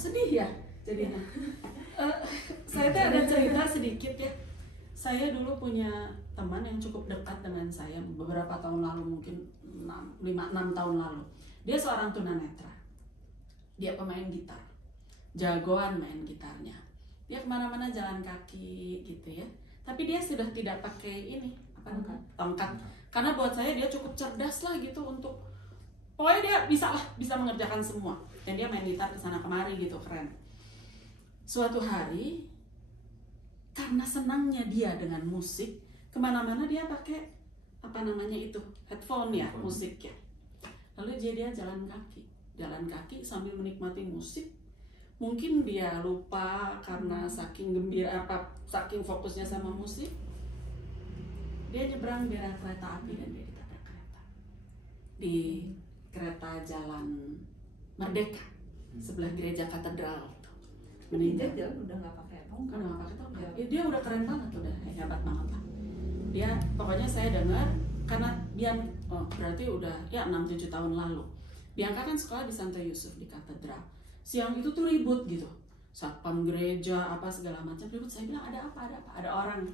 sedih ya jadinya. Saya tuh ada cerita sedikit ya. Saya dulu punya teman yang cukup dekat dengan saya beberapa tahun lalu, mungkin 5-6 tahun lalu. Dia seorang tunanetra. Dia pemain gitar, jagoan main gitarnya. Dia kemana-mana jalan kaki gitu ya. Tapi dia sudah tidak pakai ini, apa namanya, tongkat. Karena buat saya dia cukup cerdas lah gitu untuk, pokoknya dia bisa mengerjakan semua. Dan dia main gitar kesana kemari gitu, keren. Suatu hari, karena senangnya dia dengan musik, kemana-mana dia pakai apa namanya itu, headphone ya, musik ya. Lalu dia jalan kaki sambil menikmati musik. Mungkin dia lupa karena saking gembira, saking fokusnya sama musik, dia nyebrang daerah kereta api dan dia ditabrak kereta di kereta jalan Merdeka sebelah gereja katedral. Meninggal. Dia udah nggak pakai tongkat. Kan nggak pakai tongkat. Ya, dia udah keren banget, udah hebat banget lah. Dia pokoknya saya dengar karena dia berarti udah ya 6-7 tahun lalu. Bianca kan sekolah di Santo Yusuf di katedral. Siang itu tuh ribut gitu. Satpam gereja apa segala macam ribut. Saya bilang ada apa? Ada orang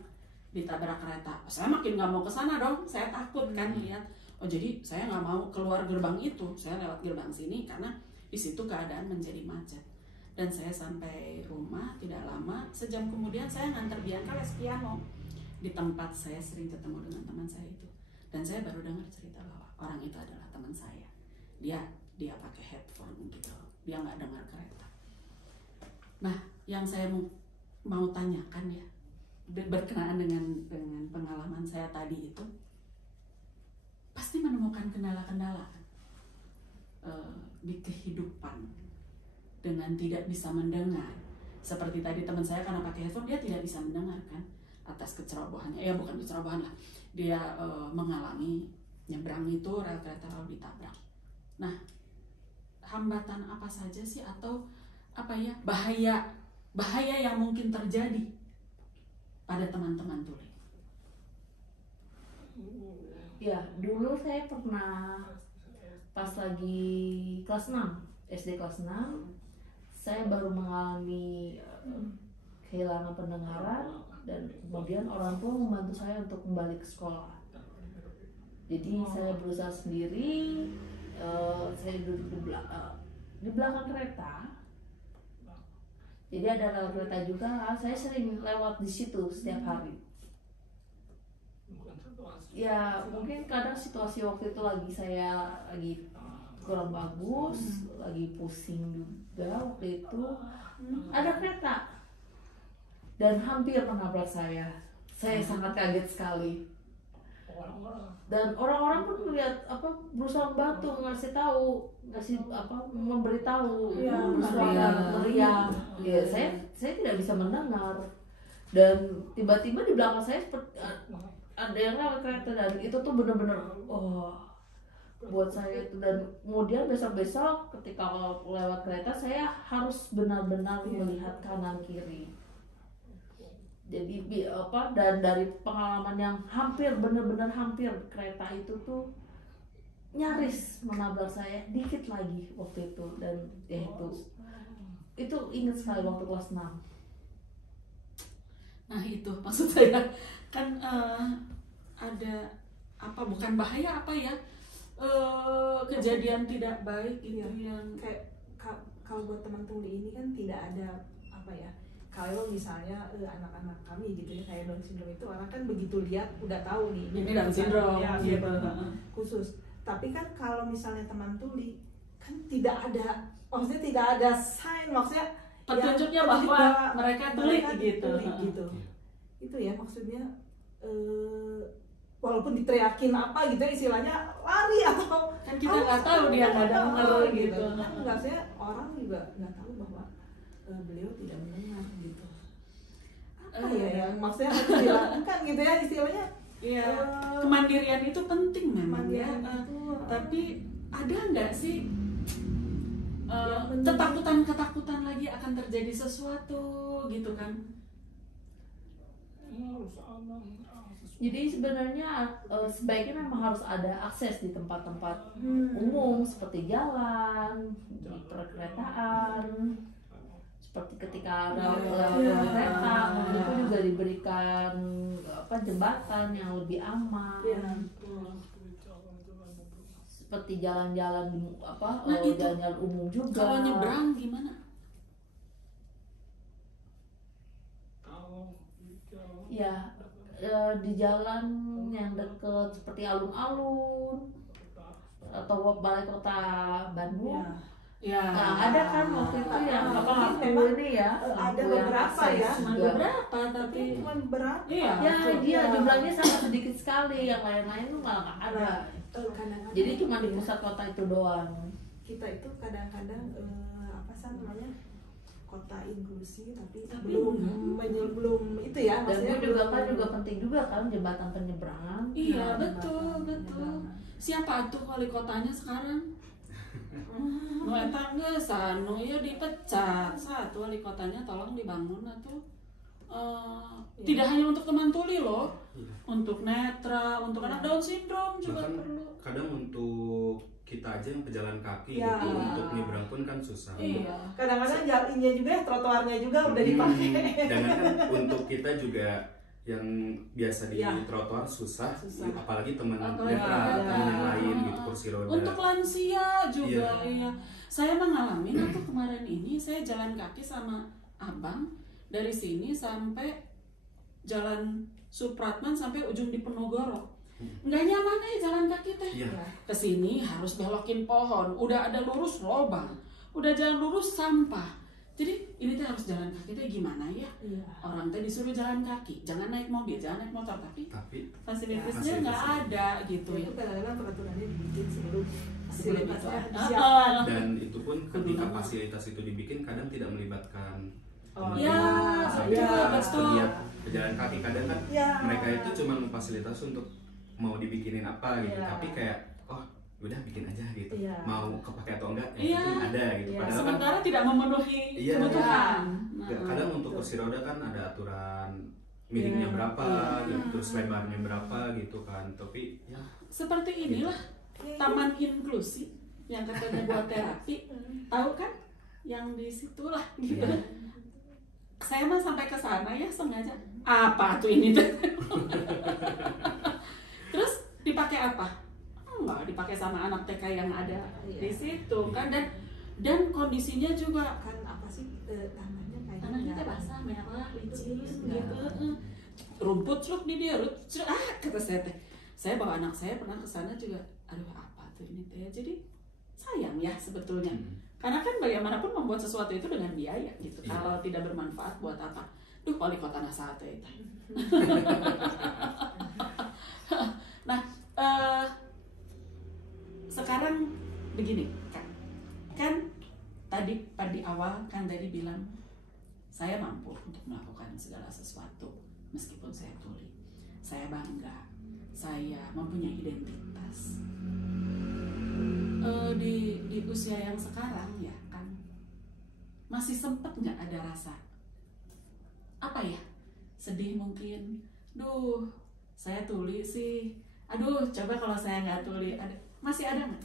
ditabrak kereta. Saya makin nggak mau ke sana dong. Saya takut kan lihat. Oh jadi saya nggak mau keluar gerbang itu. Saya lewat gerbang sini karena di situ keadaan menjadi macet. Dan saya sampai rumah tidak lama, sejam kemudian saya nganter Bianca les piano di tempat saya sering ketemu dengan teman saya itu. Dan saya baru dengar cerita bahwa orang itu adalah teman saya. Dia pakai headphone gitu, dia nggak dengar kereta. Nah, yang saya mau tanyakan ya, berkenaan dengan pengalaman saya tadi itu, pasti menemukan kendala-kendala di kehidupan dengan tidak bisa mendengar. Seperti tadi teman saya karena pakai headphone dia tidak bisa mendengarkan atas kecerobohannya. Ya bukan kecerobohan lah. Dia mengalami nyebrang itu rel kereta lalu ditabrak. Nah, hambatan apa saja sih atau apa ya bahaya yang mungkin terjadi pada teman-teman tuli? Ya, dulu saya pernah pas lagi kelas 6, SD kelas 6, saya baru mengalami kehilangan pendengaran dan kemudian orang tua membantu saya untuk kembali ke sekolah. Jadi saya berusaha sendiri, saya duduk di belakang kereta. Jadi ada rel kereta juga, saya sering lewat di situ setiap hari. Ya mungkin kadang situasi waktu itu saya lagi kurang bagus, lagi pusing juga waktu itu. Ada kereta dan hampir menabrak saya. Saya sangat kaget sekali. Dan orang-orang pun melihat berusaha membantu, memberitahu, meriang. Ya, saya tidak bisa mendengar. Dan tiba-tiba di belakang saya seperti ada yang lewat kereta dan itu tuh benar-benar buat saya itu. Dan kemudian besok-besok ketika lewat kereta saya harus benar-benar melihat kanan kiri. Jadi dan dari pengalaman yang benar-benar hampir kereta itu tuh nyaris menabrak saya dikit lagi waktu itu. Dan itu ingat sekali waktu kelas 6. Nah itu maksud saya kan ada bukan bahaya kejadian tidak baik gitu yang kayak kalau buat teman tuli ini kan tidak ada kalau misalnya anak-anak kami gitu ya kayak Down syndrome itu orang kan begitu lihat udah tahu nih ini Down syndrome ya, gitu. Khusus. Tapi kan kalau misalnya teman tuli kan tidak ada sign, maksudnya petunjuknya bahwa mereka tuli gitu. Itu ya maksudnya walaupun diteriakin apa gitu istilahnya lari atau kan kita nggak tahu dia nggak dengar gitu. Kan maksudnya orang juga nggak tahu bahwa beliau tidak mendengar gitu. Apa yang maksudnya harus dilakukan gitu ya istilahnya. Iya. Kemandirian itu penting memang ya. Tapi ada nggak sih ketakutan lagi akan terjadi sesuatu gitu kan? Jadi sebenarnya sebaiknya memang harus ada akses di tempat-tempat umum seperti jalan, di perkeretaan. seperti ketika ada Iya. kereta itu juga diberikan jembatan yang lebih aman. Iya. Seperti jalan-jalan Nah, itu. jalan-jalan umum juga. Kalau nyebrang gimana? Ya, di jalan yang deket seperti alun-alun atau balai kota Bandung. Ya. Nah, ada kan waktu itu yang Memang lampu ini ya, ada lampu yang beberapa akses ya. Cuma juga. beberapa tapi Cuma berapa? Iya. Ya, dia Ya. jumlahnya sangat sedikit sekali, yang lain-lain tuh malah nggak ada. Kadang-kadang Jadi cuma di pusat kota itu doang. kita itu kadang-kadang apa sih namanya, kota inklusi tapi Tapi belum itu ya, Dan maksudnya gue juga belum- kan juga penting juga kan jembatan penyeberangan. iya Nah, betul. Siapa tuh wali kotanya sekarang? Nu eta geus anu ya dipecat. Satu wali kotanya tolong dibangun atuh. Tidak hanya untuk teman tuli loh, untuk netra, untuk anak Down syndrome juga Bahkan perlu. kadang untuk kita aja yang pejalan kaki Ya. gitu, untuk nyebrang pun kan susah. Iya. Kadang-kadang jalannya juga, trotoarnya juga udah dipakai. Jangan kan untuk kita juga yang biasa di Ya. trotoar susah, Susah. apalagi teman Apalagi netra, ya. teman yang lain gitu, kursi roda. Untuk lansia juga, Iya. iya. Saya mengalami waktu kemarin ini, saya jalan kaki sama abang dari sini sampai jalan Supratman sampai ujung di Penogoro. Nggak nyaman jalan kaki teh. Iya. Kesini harus belokin pohon, udah ada lurus lobang, udah jalan lurus sampah. Jadi ini teh harus jalan kaki teh gimana ya? Iya. Orang teh disuruh jalan kaki, jangan naik mobil, jangan naik motor, tapi Tapi fasilitasnya Ya, nggak fasilitasnya. ada gitu Itu ya. kadang-kadang peraturannya dibikin sebelum Sebelum itu fasilitasnya ada. disiapkan. dan itu pun ketika Kedua. fasilitas itu dibikin kadang tidak melibatkan Oh, teman-teman iya, sampai iya, kita betul. lihat pejalan kaki. Kadang kan Ya. mereka itu cuma fasilitas untuk mau dibikinin apa gitu, Iya. tapi kayak oh udah bikin aja gitu, Iya. mau kepake atau enggak Iya. yang penting ada gitu. Iya. Padahal kan Sementara tidak memenuhi Iya. kebutuhan. nggak, kadang untuk kursi roda kan ada aturan miringnya Iya. berapa Iya. gitu, terus lebarnya berapa gitu kan, tapi ya Seperti inilah taman inklusi yang katanya buat terapi, tahu kan? Yang di situlah gitu. Iya. Saya mah sampai ke sana ya sengaja. Apa tuh ini tuh? Terus dipakai apa? Enggak dipakai sama anak TK yang ada di situ kan, dan kondisinya juga Kan apa sih tanahnya kayak tanahnya teh basah, merah, licin gitu. Rumput celuk di dia, kata saya teh. Saya bawa anak saya pernah ke sana juga. Aduh, apa tuh ini teh? Jadi sayang ya sebetulnya. Karena kan bagaimanapun membuat sesuatu itu dengan biaya gitu. Iya. Kalau tidak bermanfaat buat apa? Duh, wali kota nasa teh. Nah, sekarang begini kan tadi di awal kan tadi bilang saya mampu untuk melakukan segala sesuatu meskipun saya tuli, saya bangga, saya mempunyai identitas. Di usia yang sekarang ya kan masih sempet nggak ada rasa apa ya, sedih mungkin, duh saya tuli sih, aduh coba kalau saya nggak tuli, masih ada nggak?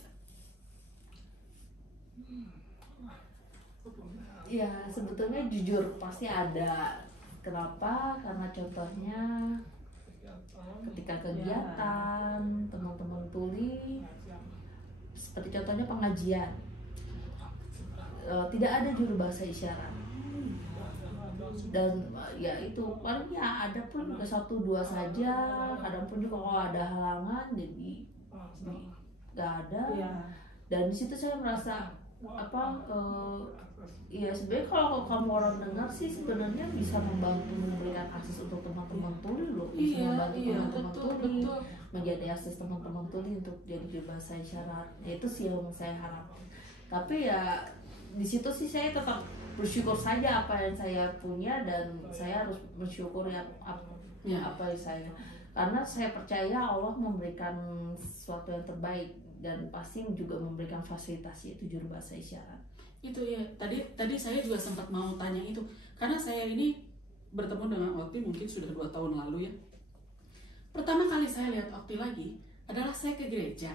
Ya sebetulnya jujur pasti ada. Kenapa? Karena contohnya ketika kegiatan teman-teman tuli, seperti contohnya pengajian, tidak ada juru bahasa isyarat, dan ya itu paling ya ada pun ke 1-2 saja. Kadang pun juga kalau ada halangan jadi nggak ada. Iya. Dan di situ saya merasa ya sebenarnya kalau kamu orang dengar sih sebenarnya bisa membantu memberikan akses untuk teman-teman tuli loh, bisa membantu teman-teman tuli menjadi akses teman-teman tuli untuk jadi juru bahasa isyarat. Ya, itu sih yang saya harap. Tapi ya di situ sih saya tetap bersyukur saja apa yang saya punya, dan saya harus bersyukur apa yang saya, karena saya percaya Allah memberikan sesuatu yang terbaik dan pasti juga memberikan fasilitas, yaitu juru bahasa isyarat. Itu ya, tadi saya juga sempat mau tanya itu, karena saya ini bertemu dengan Okti mungkin sudah 2 tahun lalu ya. Pertama kali saya lihat Okti lagi adalah saya ke gereja.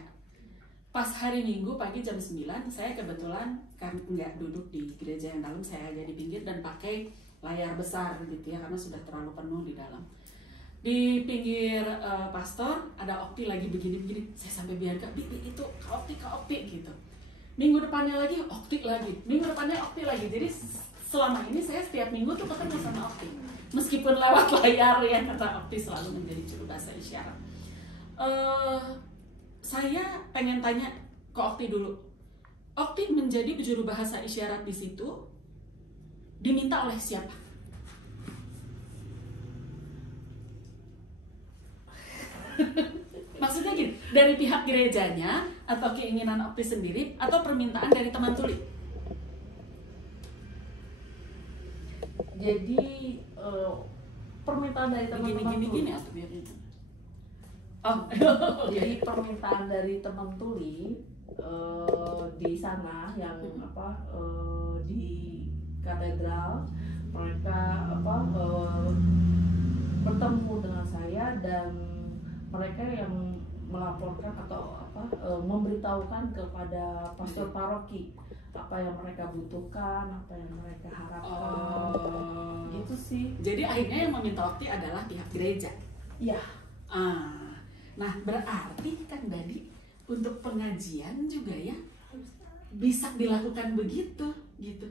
pas hari Minggu pagi jam 9 saya kebetulan kan nggak duduk di gereja yang dalam, saya ada di pinggir dan pakai layar besar gitu ya karena sudah terlalu penuh di dalam. Di pinggir pastor ada Okti lagi begini-begini, saya sampai biarkan itu Kak Okti gitu. Minggu depannya lagi Okti lagi, minggu depannya Okti lagi. Jadi selama ini saya setiap minggu tuh ketemu sama Okti, meskipun lewat layar ya, karena Okti selalu menjadi juru bahasa isyarat. Saya pengen tanya ke Okti dulu. Okti menjadi juru bahasa isyarat di situ diminta oleh siapa? Maksudnya gini, dari pihak gerejanya atau keinginan Okti sendiri atau permintaan dari teman tuli? Jadi permintaan dari teman-teman Gini atau biar jadi permintaan dari teman tuli di sana yang di katedral, mereka bertemu dengan saya dan mereka yang melaporkan atau memberitahukan kepada pastor paroki apa yang mereka butuhkan, apa yang mereka harapkan, gitu sih. Jadi akhirnya yang meminta Okti adalah pihak gereja. Iya. Nah berarti kan tadi untuk pengajian juga ya bisa dilakukan begitu gitu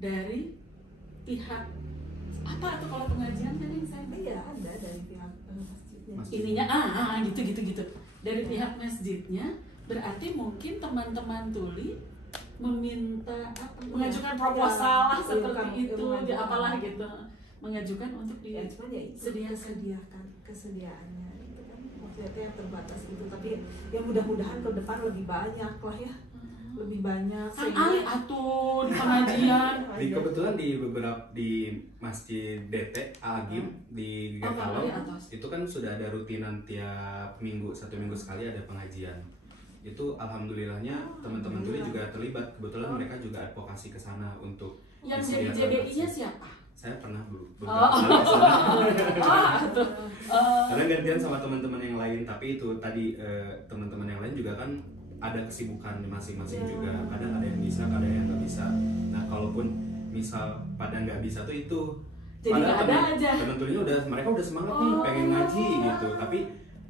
dari pihak apa atau kalau pengajian kan yang saya Iya, ada dari pihak masjidnya. ininya gitu dari pihak masjidnya. Berarti mungkin teman-teman tuli meminta mengajukan proposal lah seperti itu apalah gitu, mengajukan untuk Ya cuman ya itu kesediaannya itu kan maksudnya yang terbatas gitu, tapi ya mudah-mudahan ke depan lebih banyak lah ya, lebih banyak kan atuh di pengajian. Di kebetulan di Masjid DT Agim di Gakalong itu kan sudah ada rutinan tiap minggu, 1 minggu sekali ada pengajian. Itu alhamdulillahnya teman-teman tuli juga terlibat, kebetulan mereka juga advokasi ke sana untuk yang jadi JBI-nya siapa? Saya pernah beberapa kali ke sana. Karena gantian sama teman-teman yang lain, tapi itu tadi teman-teman yang lain juga kan ada kesibukan masing-masing juga. Kadang ada yang bisa, kadang yang nggak bisa. Nah, kalaupun misal pada nggak bisa tuh itu jadi nggak ada aja. Teman-temannya mereka udah semangat nih pengen ngaji gitu, tapi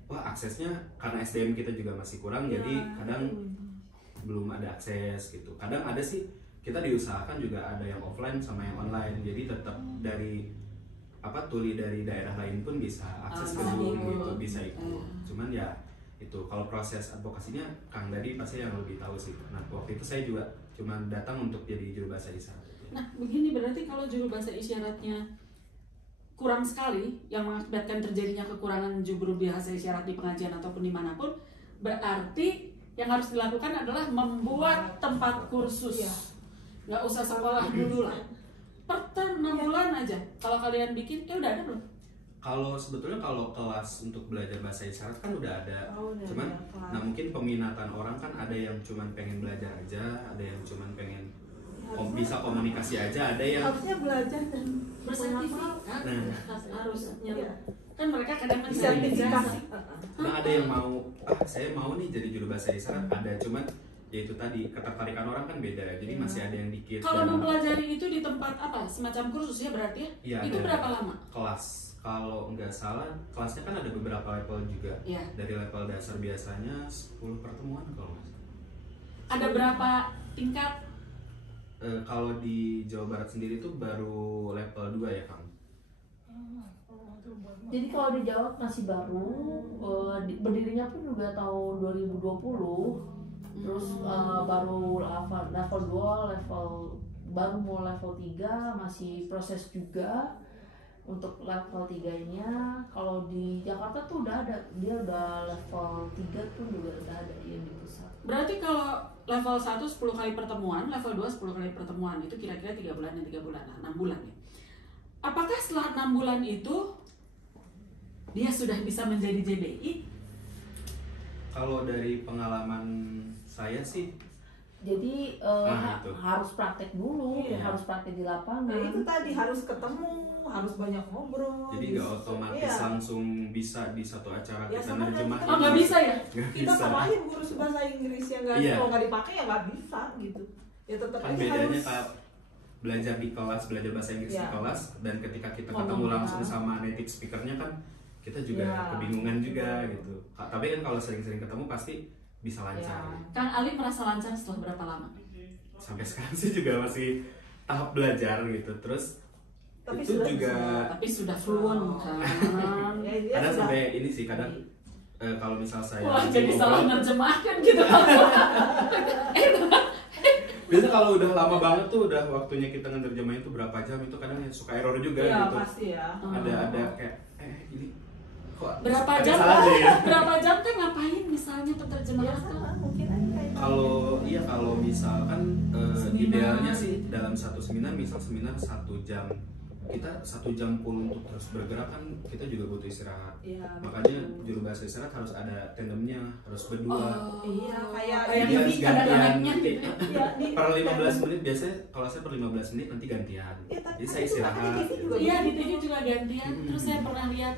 wah aksesnya karena SDM kita juga masih kurang, jadi kadang belum ada akses gitu. Kadang ada sih, kita diusahakan juga ada yang offline sama yang online, jadi tetap dari tuli dari daerah lain pun bisa akses ke Zoom gitu, bisa ikut. Cuman ya itu kalau proses advokasinya Kang Dadi pasti yang lebih tahu sih. Nah waktu itu saya juga cuma datang untuk jadi juru bahasa isyarat. Nah begini, berarti kalau juru bahasa isyaratnya kurang sekali, yang mengakibatkan terjadinya kekurangan juru bahasa isyarat di pengajian ataupun dimanapun, berarti yang harus dilakukan adalah membuat tempat kursus. Nggak usah sekolah dulu lah, per term 6 bulan aja. Kalau kalian bikin, udah ada belum? Kalau sebetulnya kalau kelas untuk belajar bahasa isyarat kan udah ada, cuman ada nah mungkin peminatan orang kan ada yang cuman pengen belajar aja, ada yang cuman pengen bisa komunikasi aja, ada yang harusnya belajar dan bersertifikat. Harusnya kan mereka kadang sertifikasi. Nah ada yang mau, saya mau nih jadi juru bahasa isyarat, ada, cuman ya itu tadi ketertarikan orang kan beda, jadi masih ada yang dikit. Kalau mempelajari itu di tempat semacam kursus ya berarti ya? Itu berapa lama? Kelas, kalau nggak salah kelasnya kan ada beberapa level juga. Dari level dasar biasanya 10 pertemuan kalau nggak salah. Ada berapa tingkat? Kalau di Jawa Barat sendiri tuh baru level 2 ya Kang. Jadi kalau di Jawa masih baru, berdirinya pun juga tahun 2020. Terus baru level 2, baru mau level 3, masih proses juga untuk level 3-nya. Kalau di Jakarta tuh udah ada, dia udah level 3 tuh juga udah ada yang di pusat. Berarti kalau level 1 10 kali pertemuan, level 2 10 kali pertemuan, itu kira-kira 3 bulan dan 3 bulan, 6 bulan ya. Apakah setelah 6 bulan itu dia sudah bisa menjadi JBI? Kalau dari pengalaman saya sih Jadi itu. harus praktek dulu, Iya. harus praktek di lapangan. Nah itu tadi harus ketemu, harus banyak ngobrol. Jadi nggak otomatis Iya. langsung bisa di satu acara Ya, kita sama kayak nerjemahin. kita. Oh nggak bisa ya? Nggak Kita bisa. sama aja guru bahasa Inggris yang nggak, Iya. kalau nggak dipakai ya nggak bisa gitu. Ya tetap Kan aja bedanya harus. kayak belajar di kelas, belajar bahasa Inggris di Iya. kelas, dan ketika kita Ngomong ketemu langsung kita. sama native speakernya kan kita juga Iya. kebingungan juga gitu. Tapi kan kalau sering-sering ketemu pasti bisa lancar. Iya. Kang Ali merasa lancar setelah berapa lama? Sampai sekarang sih juga masih tahap belajar gitu. Terus Tapi itu sudah juga Tapi sudah fluent kan? Ya, dia kadang sudah- sampai ini sih kadang kalau misal saya Wah lagi jadi ngobrol, salah nerjemahkan gitu. biasanya kalau udah lama banget tuh udah waktunya kita ngenerjemahin tuh berapa jam itu kadang ya suka error juga Iya gitu. pasti ya. Ada kayak ini kok Berapa ada jam? salah deh ya. Berapa jam teh ngapain misalnya Ya penerjemahan tuh? sama mungkin aja kayak. Kalau misalkan Seminar. idealnya sih dalam satu seminar, misal seminar 1 jam, kita 1 jam full untuk terus bergerak kan kita juga butuh istirahat. Iya. Makanya juru bahasa isyarat harus ada tandemnya, harus berdua. Iya kayak Kayak Dia ini gantian. kadang-kadangnya gitu. Iya, di- Per 15 menit biasanya kalau saya per 15 menit nanti gantian. Iya, tapi Jadi saya itu istirahat. makanya TV juga Iya di begitu. TV juga gantian. Terus saya pernah lihat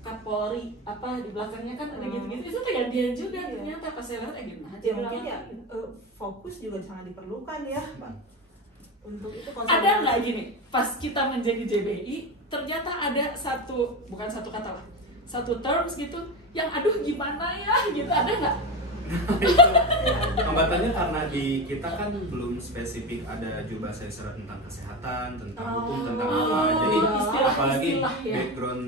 Kapolri apa di belakangnya kan ada gitu-gitu. Itu tuh gantian juga Iya. ternyata pas saya lihat gimana Ya mungkin ya fokus juga sangat diperlukan ya Pak. Untuk itu Ada nggak gini, pas kita menjadi JBI, ternyata ada bukan satu kata lah, satu terms gitu, yang aduh gimana ya gitu, ada nggak? Hambatannya karena di kita kan belum spesifik ada juru bahasa isyarat tentang kesehatan, tentang hukum, tentang apa. Jadi istilah- apalagi istilah ya. background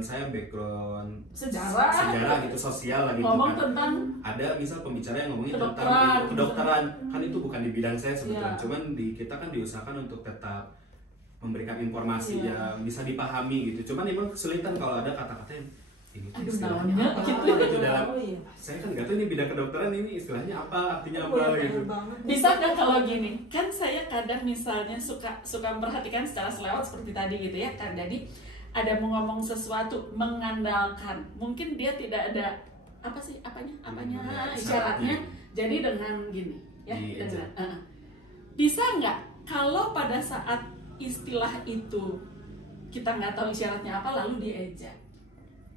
saya background Sejarah. gitu, sosial lah gitu Ngomong kan. tentang Ada misal pembicara yang ngomongin Kedokteran. tentang kedokteran, kan itu bukan di bidang saya sebetulnya. Iya. Cuman di kita kan diusahakan untuk tetap memberikan informasi Iya. yang bisa dipahami gitu. Cuman emang kesulitan kalau ada kata-kata yang ini tuh Aduh, istilahnya naonnya apa gitu. gitu dalam. Oh iya. Saya kan nggak tahu ini bidang kedokteran ini istilahnya apa, artinya Oh, apa iya, gitu. bener banget. bisa nggak kalau gini, kan saya kadang misalnya suka memperhatikan secara selewat seperti tadi gitu ya kan, jadi ada mau ngomong sesuatu mengandalkan, mungkin dia tidak ada apanya Ada isyaratnya, isyaratnya. jadi dengan gini ya Di dengan eja. bisa nggak kalau pada saat istilah itu kita nggak tahu isyaratnya apa lalu dieja,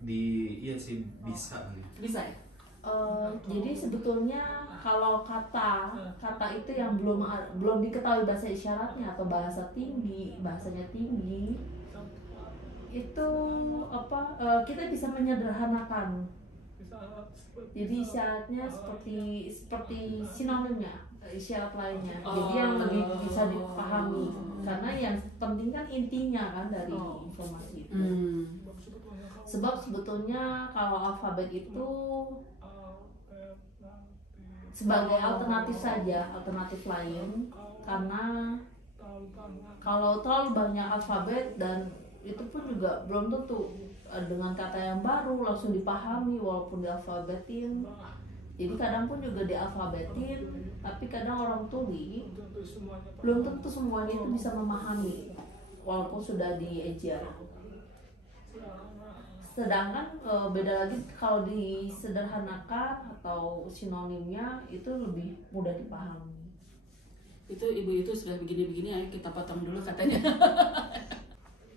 Iya sih bisa nih. bisa ya? Jadi sebetulnya kalau kata itu yang belum diketahui bahasa isyaratnya atau bahasanya tinggi, itu kita bisa menyederhanakan. Jadi isyaratnya seperti sinonimnya isyarat lainnya. Jadi yang lebih bisa dipahami karena yang penting kan intinya kan dari informasi itu. Sebab sebetulnya kalau alfabet itu sebagai alternatif saja, alternatif lain, karena kalau terlalu banyak alfabet dan itu pun juga belum tentu dengan kata yang baru langsung dipahami walaupun dialfabetin. Jadi kadang pun juga dialfabetin, tapi kadang orang tuli belum tentu semuanya itu bisa memahami walaupun sudah dieja. Sedangkan beda lagi kalau disederhanakan atau sinonimnya itu lebih mudah dipahami. Itu ibu itu sudah begini-begini, ayo kita potong dulu katanya.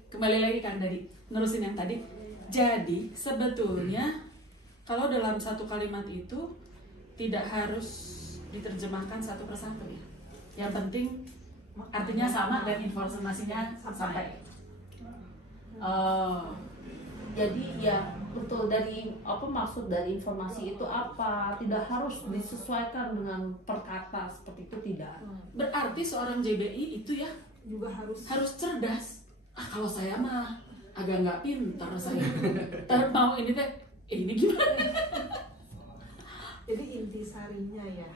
Kembali lagi kan dari nerusin yang tadi. Jadi sebetulnya kalau dalam satu kalimat itu tidak harus diterjemahkan satu persatu ya. Yang penting artinya sama dan informasinya sampai. Oh, Jadi ya betul, dari maksud dari informasi itu apa, tidak harus disesuaikan dengan perkata seperti itu, tidak. berarti seorang JBI itu ya Juga harus cerdas. Kalau saya mah agak nggak pintar saya. Ntar mau ini teh, ini gimana? jadi intisarinya ya.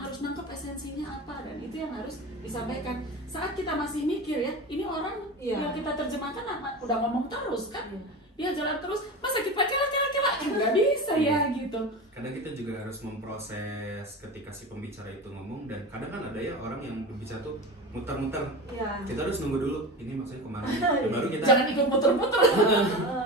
Harus nangkep esensinya apa, dan itu yang harus disampaikan. Saat kita masih mikir ya, ini orang yang kita terjemahkan udah ngomong terus kan, dia jalan terus, masa kita kira-kira nggak bisa ya gitu. Kadang kita juga harus memproses ketika si pembicara itu ngomong, dan kadang kan ada ya orang yang berbicara tuh muter-muter. Iya. Kita harus nunggu dulu, ini maksudnya kemana? Dan baru kita Jangan ikut muter-muter.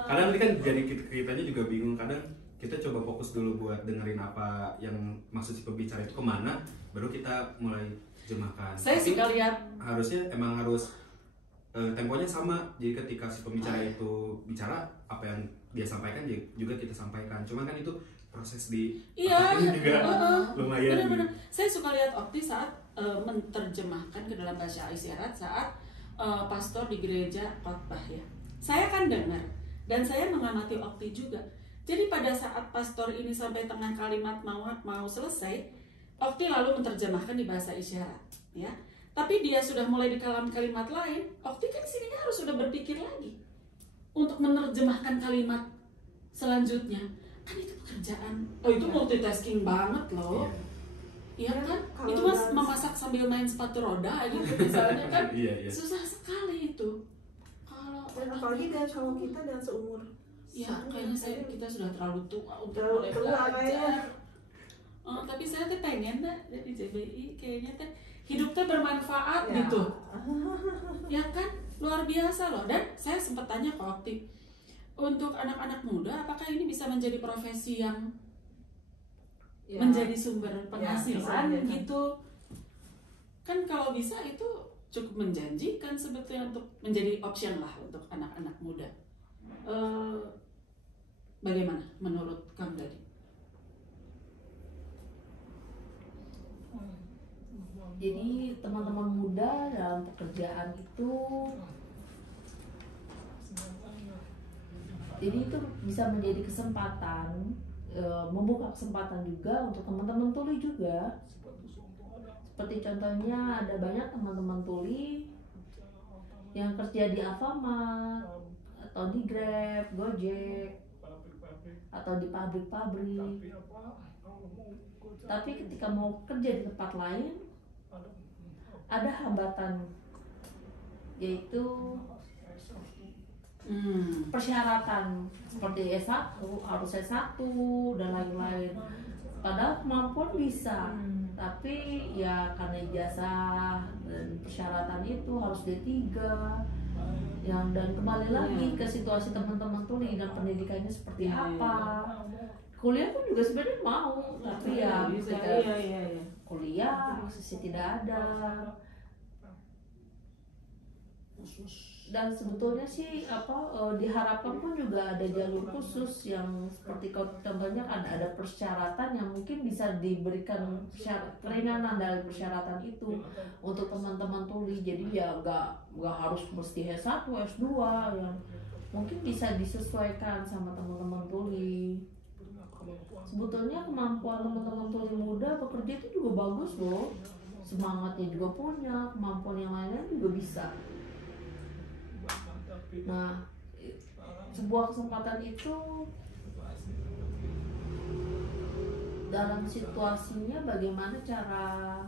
kadang nanti kan jadi kitanya juga bingung. Kadang kita coba fokus dulu buat dengerin apa yang maksud si pembicara itu kemana, baru kita mulai terjemahkan. Saya suka lihat Harusnya emang harus temponya sama, jadi ketika si pembicara itu bicara, apa yang dia sampaikan juga kita sampaikan. Cuman kan itu proses di iya, otak ini juga lumayan. benar-benar. Saya suka lihat Okti saat menerjemahkan ke dalam bahasa isyarat saat pastor di gereja khotbah ya. Saya kan dengar dan saya mengamati Okti juga. Jadi pada saat pastor ini sampai tengah kalimat mau selesai, Okti lalu menerjemahkan di bahasa isyarat ya. Tapi dia sudah mulai di kalimat lain, Okti kan sini harus sudah berpikir lagi untuk menerjemahkan kalimat selanjutnya. Kan itu pekerjaan, itu multitasking banget loh. Iya kan? Kalau Itu mas memasak sambil main sepatu roda gitu misalnya kan. Iya. Susah sekali itu. Kalau apalagi kalau kita dan seumur. ya kayaknya kita sudah terlalu tua untuk Terlalu mulai tua belajar. kayaknya. Tapi saya tuh pengen jadi JBI kayaknya teh hidup teh bermanfaat Ya. gitu. Ya kan? Luar biasa loh. Dan saya sempat tanya ke Okti, untuk anak-anak muda apakah ini bisa menjadi profesi yang Ya. menjadi sumber bisa penghasilan aja, kan. gitu? Kan kalau bisa itu cukup menjanjikan sebetulnya untuk menjadi option lah untuk anak-anak muda. Bagaimana menurut Kang Dadi? Jadi teman-teman muda dalam pekerjaan itu, jadi itu bisa menjadi kesempatan, membuka kesempatan juga untuk teman-teman tuli juga. Seperti contohnya ada banyak teman-teman tuli yang kerja di Alfamart atau di Grab, Gojek, atau di pabrik-pabrik. Tapi ketika mau kerja di tempat lain, ada hambatan, yaitu persyaratan seperti S1, harus S1 dan lain-lain. Padahal kemampuan bisa, tapi ya karena ijazah dan persyaratan itu harus D3. Dan kembali lagi ke situasi teman-teman tuli dan pendidikannya seperti apa. Kuliah pun juga sebenarnya mau, tapi ya ketika kuliah aksesnya tidak ada. Dan sebetulnya sih diharapkan pun juga ada jalur khusus yang seperti contohnya ada persyaratan yang mungkin bisa diberikan keringanan dari persyaratan itu untuk teman-teman tuli. Jadi ya nggak harus mesti S1, S2 yang mungkin bisa disesuaikan sama teman-teman tuli. Sebetulnya kemampuan teman-teman tuli muda bekerja itu juga bagus loh, semangatnya juga punya, kemampuan yang lainnya juga bisa. Nah, sebuah kesempatan itu dalam situasinya bagaimana cara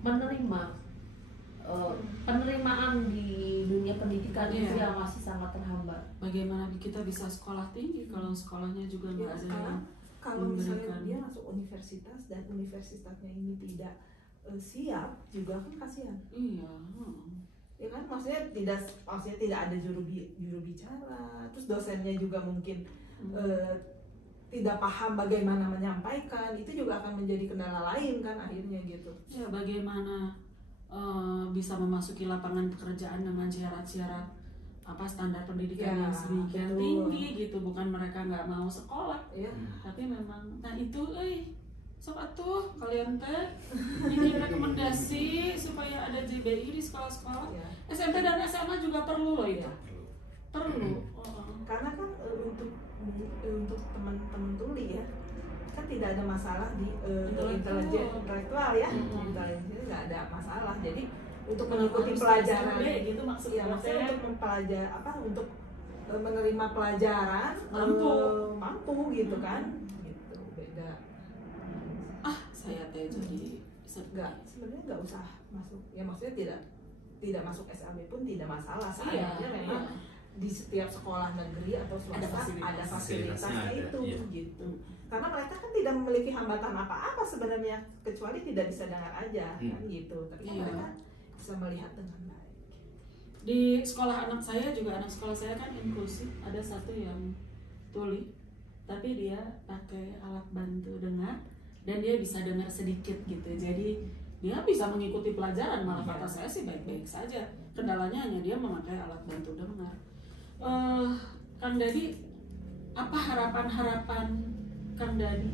menerima penerimaan di dunia pendidikan itu yang masih sangat terhambat. Bagaimana kita bisa sekolah tinggi kalau sekolahnya juga nggak ada yang kalau misalnya memberikan. dia masuk universitas dan universitasnya ini tidak siap, juga kan kasihan. Iya. Ya kan, maksudnya tidak ada juru bicara, terus dosennya juga mungkin tidak paham bagaimana menyampaikan, itu juga akan menjadi kendala lain kan akhirnya gitu. Ya bagaimana bisa memasuki lapangan pekerjaan dengan syarat-syarat standar pendidikan Ya, yang sedemikian betul. tinggi gitu, bukan mereka nggak mau sekolah, Ya. tapi memang itu sok atuh kalian teh bikin rekomendasi supaya ada JBI di sekolah-sekolah. Ya. SMP dan SMA juga perlu loh itu. Ya. Perlu. Karena kan untuk teman-teman tuli ya, kan tidak ada masalah di intelektual ya, intelijen nggak ada masalah. Jadi untuk mengikuti pelajaran gitu maksudnya. ya, maksudnya untuk mempelajari untuk menerima pelajaran mampu gitu kan, gitu beda. Saya teh jadi Sebenarnya nggak usah masuk ya, maksudnya tidak masuk SLB pun tidak masalah. Iya, Sebenarnya memang di setiap sekolah negeri atau swasta ada fasilitasnya itu gitu. Karena mereka kan tidak memiliki hambatan apa-apa sebenarnya, kecuali tidak bisa dengar aja kan gitu. Tapi kan mereka bisa melihat dengan baik. Di sekolah anak saya juga, anak sekolah saya kan inklusif, ada satu yang tuli, tapi dia pakai alat bantu dengar dan dia bisa dengar sedikit gitu. Jadi dia bisa mengikuti pelajaran, malah kata saya sih baik-baik saja. Kendalanya hanya dia memakai alat bantu dengar. Kang Dadi, apa harapan-harapan Kang Dadi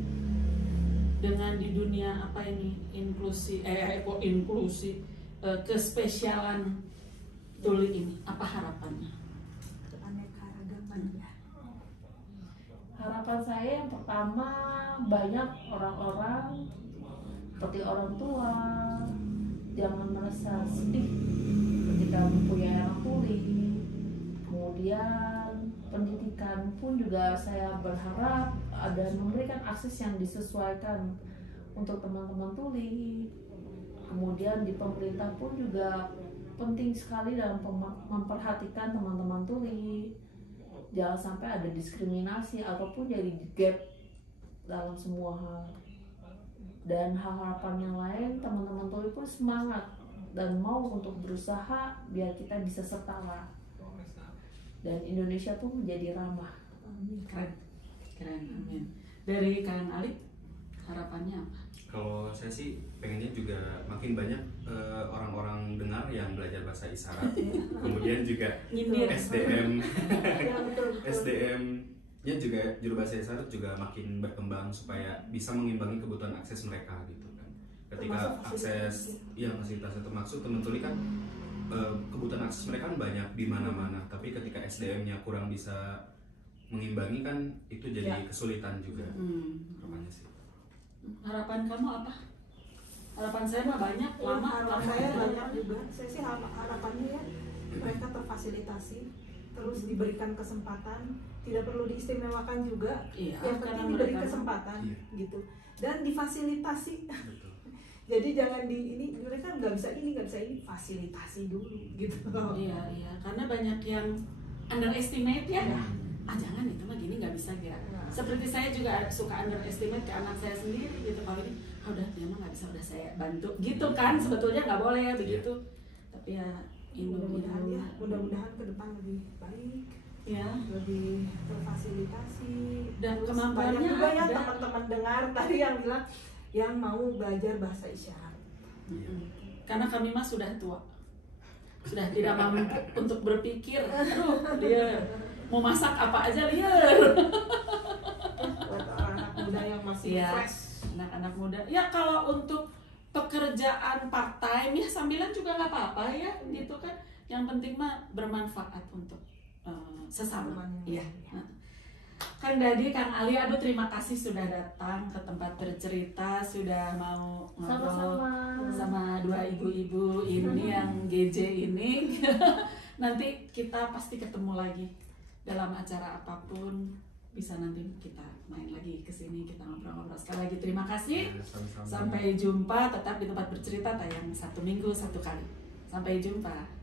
dengan di dunia apa ini inklusi kespesialan tuli ini? Apa harapannya? Keanekaragaman ya. Harapan saya yang pertama, banyak orang-orang seperti orang tua jangan merasa sedih ketika mempunyai anak tuli. Kemudian pendidikan pun juga saya berharap ada memberikan akses yang disesuaikan untuk teman-teman tuli. Kemudian di pemerintah pun juga penting sekali dalam memperhatikan teman-teman tuli. Jangan sampai ada diskriminasi ataupun jadi gap dalam semua hal. Dan harapan yang lain, teman-teman tuli pun semangat dan mau untuk berusaha biar kita bisa setara dan Indonesia pun menjadi ramah. Keren, keren, amin. Dari Kang Ali, harapannya apa? Kalau saya sih pengennya juga makin banyak orang-orang dengar yang belajar bahasa isyarat, kemudian juga Nyindir. SDM Ya, betul. SDM-nya juga juru bahasa isyarat juga makin berkembang supaya bisa mengimbangi kebutuhan akses mereka gitu kan. Ketika Termasuk akses fasilitasnya termasuk teman tuli kan kebutuhan akses mereka kan banyak di mana-mana, tapi ketika SDM-nya kurang bisa mengimbangi kan itu jadi kesulitan juga. Harapannya sih. Harapan kamu apa? Harapan saya mah banyak, lama. Harapan saya banyak juga. Saya sih harapannya ya mereka terfasilitasi, terus diberikan kesempatan, tidak perlu diistimewakan juga. Iya, Yang karena penting diberi mereka- kesempatan Iya. gitu. Dan difasilitasi. Betul. Jadi jangan ini mereka nggak bisa ini, fasilitasi dulu gitu. Iya, karena banyak yang underestimate ya. Jangan itu mah gini nggak bisa kira. Seperti saya juga suka underestimate ke anak saya sendiri gitu. Kalau ini, udah dia mah nggak bisa, udah saya bantu gitu kan. Sebetulnya nggak boleh begitu. Tapi ya Mudah-mudahan ke depan lebih baik, ya. lebih terfasilitasi. Dan Terus kemampuannya banyak juga ya ada. teman-teman dengar tadi yang bilang yang mau belajar bahasa isyarat. Karena kami mah sudah tua, sudah tidak mampu untuk berpikir. Aduh, dia mau masak apa aja liar. Buat anak muda yang masih Iya, fresh. anak-anak muda. Ya kalau untuk pekerjaan part time ya sambilan juga nggak apa-apa ya, gitu kan. Yang penting mah bermanfaat untuk sesama. Iya. Kang Dadi, Kang Ali, aduh terima kasih sudah datang ke tempat bercerita, sudah mau ngobrol sama dua ibu-ibu ini yang GJ ini. Nanti kita pasti ketemu lagi dalam acara apapun, bisa nanti kita main lagi ke sini, kita ngobrol-ngobrol. Sekali lagi terima kasih. Sama-sama. Sampai jumpa, tetap di tempat bercerita tayang 1 minggu 1 kali. Sampai jumpa.